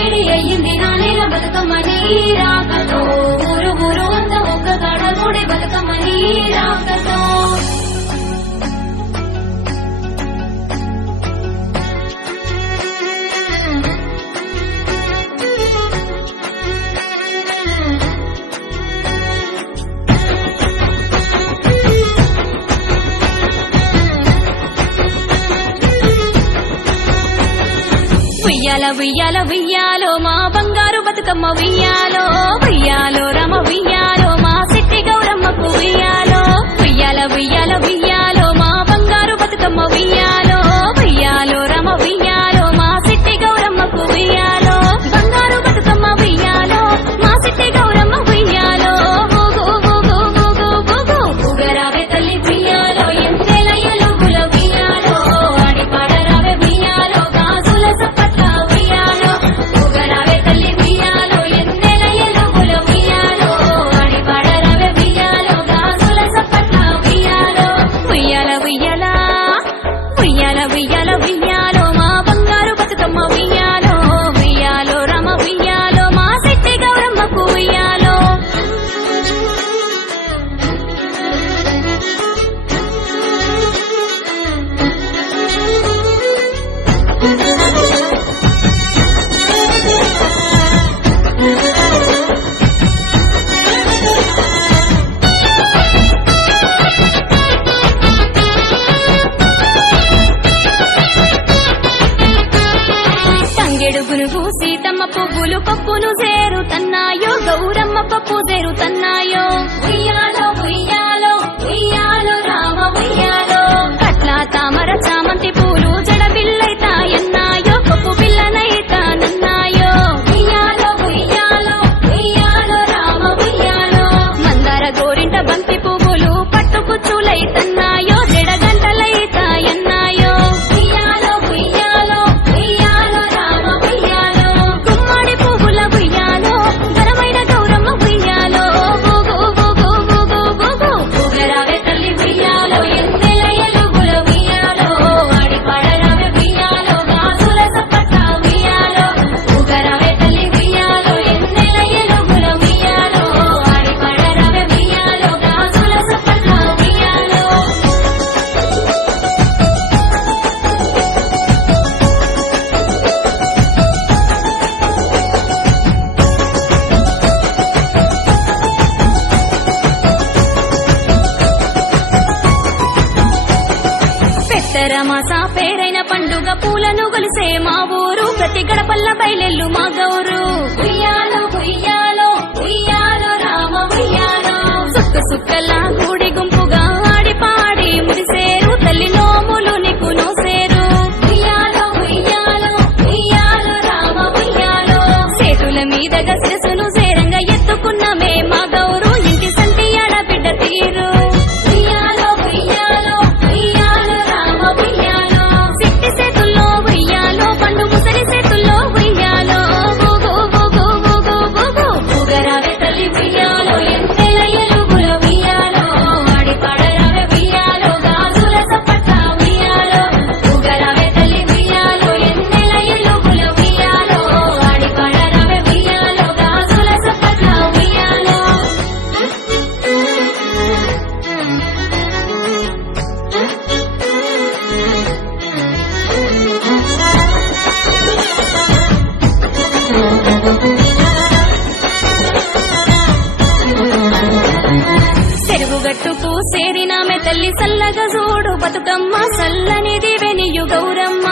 కిడి అయ్యింది నా నేల బతుకమ్మ నీ రాకతో ఊరు ఊరు అంత ఒక్క కాడ కూడి బతుకమ్మ నీ రాకతో ఉయ్యాల ఉయ్యాల ఉయ్యాలో మా బంగారు బతుకమ్మ ఉయ్యాలో ఉయ్యాలో రమ ఉయ్యాలో మా సిట్టి గౌరమ్మకు ఉయ్యాలో ఉయ్యాల ఉయ్యాల ఉయ్యాలో మా బంగారు బతుకమ్మ ఉయ్యాలో ఉయ్యాలో రమ ఉయ్యాలో మా సిట్టి గౌరమ్మకు ఉయ్యాలో బంగారు బతుకమ్మ ఉయ్యాలో మా సిట్టి గౌరమ్మ ఉయ్యాలో ఊగరావే తల్లి ఉయ్యాలో ఎంతేల ఎలుగుల ఉయ్యాలో ఆడి పాడరావే ఉయ్యాలో గాజుల సప్పట్ల ఉయ్యాలో ఊగరావే తల్లి ఉయ్యాలో ఎంతేల ఎలుగుల ఉయ్యాలో ఆడి పాడరావే ఉయ్యాలో గాజుల సప్పట్ల ఉయ్యాలో ఉయ్యాల ఉయ్యాల ఉయ్యాల ఉయ్యాల ఉయ్యాలో మా బంగారు బతుకమ్మ ఉయ్యాలో ఉయ్యాలో రమ ఉయ్యాలో మా సిట్టి గౌరమ్మకు ఉయ్యాలో తంగెడు గునుగు సీతమ్మ పువ్వులు పప్పును చేరుతన్నాయో గౌరమ్మ పప్పు చేరుతన్నాయో ఉయ్యాలో ఉయ్యాలో ఉయ్యాలో రామ ఉయ్యాలో కట్ల తామర చామంతి పూలు జడబిల్లైతాయన్నాయో పప్పు పిల్లనైతానన్నాయో ఉయ్యాలో ఉయ్యాలో ఉయ్యాలో రామ ఉయ్యాలో మందార గోరింట బంతి పువ్వులు పట్టుకుచ్చులైతన్నాయో జడగంటలైతాయన్నాయో ఉయ్యాలో ఉయ్యాలో ఉయ్యాలో రామ ఉయ్యాలో గుమ్మడి పువ్వుల ఉయ్యాలో ఘనమైన గౌరమ్మ ఉయ్యాలో ఊగరావే తల్లి ఉయ్యాలో ఎంతెల ఎలుగుల ఉయ్యాలో ఆడి పాడరావే ఉయ్యాలో గాజుల సప్పట్ల ఉయ్యాలో ఊగరావే తల్లి ఉయ్యాలో ఎంతెల ఎలుగుల ఉయ్యాలో ఆడి పాడరావే ఉయ్యాలో గాజుల సప్పట్ల ఉయ్యాలో పెద్దరమాస పేరైన పండుగ పూలను గొలిసే మా ఊరు ప్రతి గడపల్ల బయలెల్లు మా గౌరు ఉయ్యాలో ఉయ్యాలో ఉయ్యాలో రామ ఉయ్యాలో సుక్క సుక్కల గూడి గుంపుగా ఆడి పాడి ముడిసేరు తల్లి నోములు నీకు నోసేరు ఉయ్యాలో ఉయ్యాలో ఉయ్యాలో రామ ఉయ్యాలో సేతుల మీదగా శిరసును సేరంగా ఎత్తుకున్నమే మా గౌరు ఇంటి సంటి ఆడబిడ్డ తీరు ఉయ్యాలో ఉయ్యాలో ఉయ్యాలో రామ ఉయ్యాలో సిట్టి చేతుల్లో ఉయ్యాలో పండు ముసలి చేతుల్లో ఉయ్యాలో ఊగరావే తల్లి ఉయ్యాలో ఎంతెల ఎలుగుల ఉయ్యాలో ఆడి పాడరావే ఉయ్యాలో గాజుల సప్పట్ల ఉయ్యాలో ఊగరావే తల్లి ఉయ్యాలో ఎంతెల ఎలుగుల ఉయ్యాలో ఆడి పాడరావే ఉయ్యాలో గాజుల సప్పట్ల ఉయ్యాలో చెరువుగట్టుకు సేరినామె తల్లి సల్లగా చూడు బతుకమ్మ సల్లనిది వెనియు గౌరమ్మ